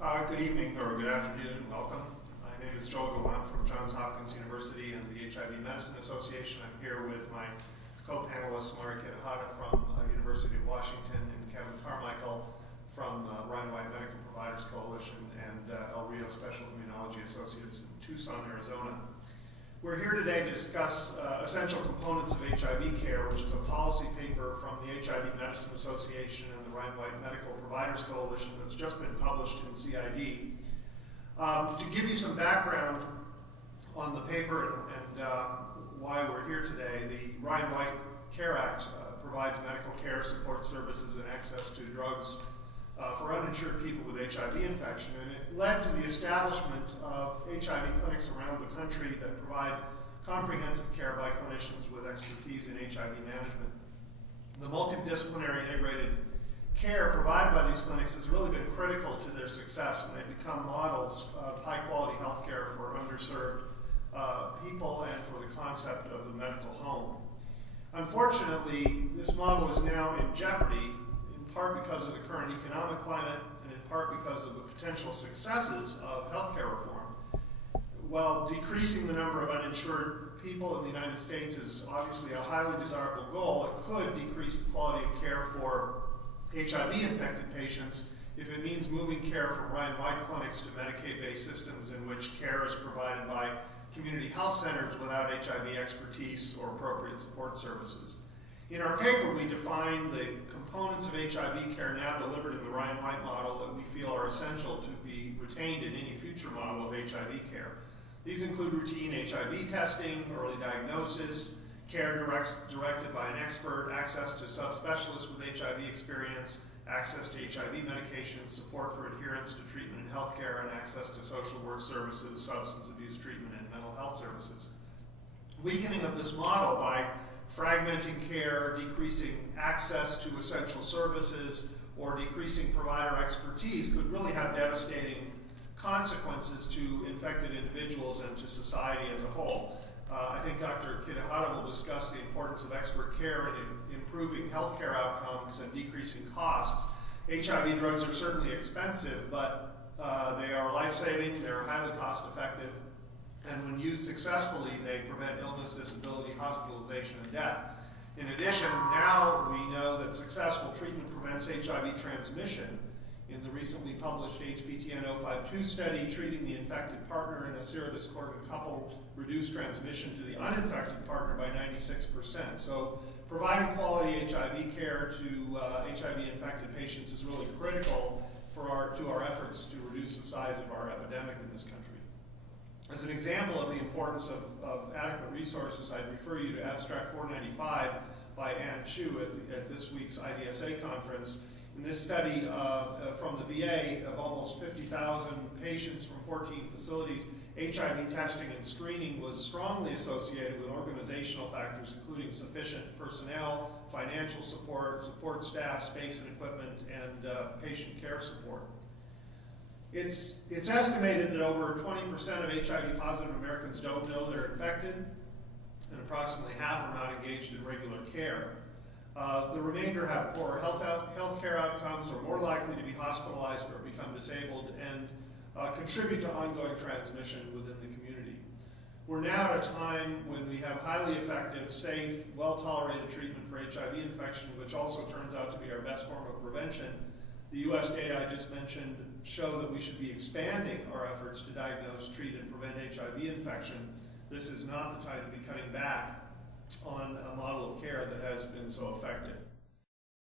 Good evening or good afternoon. Welcome. My name is Joel Gallant from Johns Hopkins University and the HIV Medicine Association. I'm here with my co-panelists, Mari Kitahara from University of Washington and Kevin Carmichael from Ryan White Medical Providers Coalition and El Rio Special Immunology Associates in Tucson, Arizona. We're here today to discuss essential components of HIV care, which is a policy paper from the HIV Medicine Association and the Ryan White Medical Providers Coalition that's just been published in CID. To give you some background on the paper and why we're here today, the Ryan White Care Act provides medical care, support services, and access to drugs for uninsured people with HIV infection, and it led to the establishment of HIV clinics around the country that provide comprehensive care by clinicians with expertise in HIV management. The multidisciplinary integrated care provided by these clinics has really been critical to their success, and they've become models of high-quality health care for underserved people and for the concept of the medical home. Unfortunately, this model is now in jeopardy, in part because of the current economic climate and in part because of the potential successes of healthcare reform. While decreasing the number of uninsured people in the United States is obviously a highly desirable goal, it could decrease the quality of care for HIV-infected patients if it means moving care from Ryan White clinics to Medicaid-based systems in which care is provided by community health centers without HIV expertise or appropriate support services. In our paper, we define the components of HIV care now delivered in the Ryan White model that we feel are essential to be retained in any future model of HIV care. These include routine HIV testing, early diagnosis, care directed by an expert, access to subspecialists with HIV experience, access to HIV medications, support for adherence to treatment and healthcare, and access to social work services, substance abuse treatment, and mental health services. Weakening of this model by fragmenting care, decreasing access to essential services, or decreasing provider expertise could really have devastating consequences to infected individuals and to society as a whole. I think Dr. Kitahara will discuss the importance of expert care in improving healthcare outcomes and decreasing costs. HIV drugs are certainly expensive, but they are life-saving, they're highly cost-effective, and when used successfully, they prevent illness, disability, hospitalization, and death. In addition, now we know that successful treatment prevents HIV transmission. In the recently published HPTN 052 study, treating the infected partner in a serodiscordant couple reduced transmission to the uninfected partner by 96%. So providing quality HIV care to HIV-infected patients is really critical to our efforts to reduce the size of our epidemic in this country. As an example of the importance of adequate resources, I'd refer you to Abstract 495 by Ann Chu at this week's IDSA conference. In this study from the VA of almost 50,000 patients from 14 facilities, HIV testing and screening was strongly associated with organizational factors, including sufficient personnel, financial support, support staff, space and equipment, and patient care support. It's estimated that over 20% of HIV-positive Americans don't know they're infected, and approximately half are not engaged in regular care. The remainder have poor health care outcomes, are more likely to be hospitalized or become disabled, and contribute to ongoing transmission within the community. We're now at a time when we have highly effective, safe, well-tolerated treatment for HIV infection, which also turns out to be our best form of prevention. The US data I just mentioned show that we should be expanding our efforts to diagnose, treat, and prevent HIV infection. This is not the time to be cutting back on a model of care that has been so effective.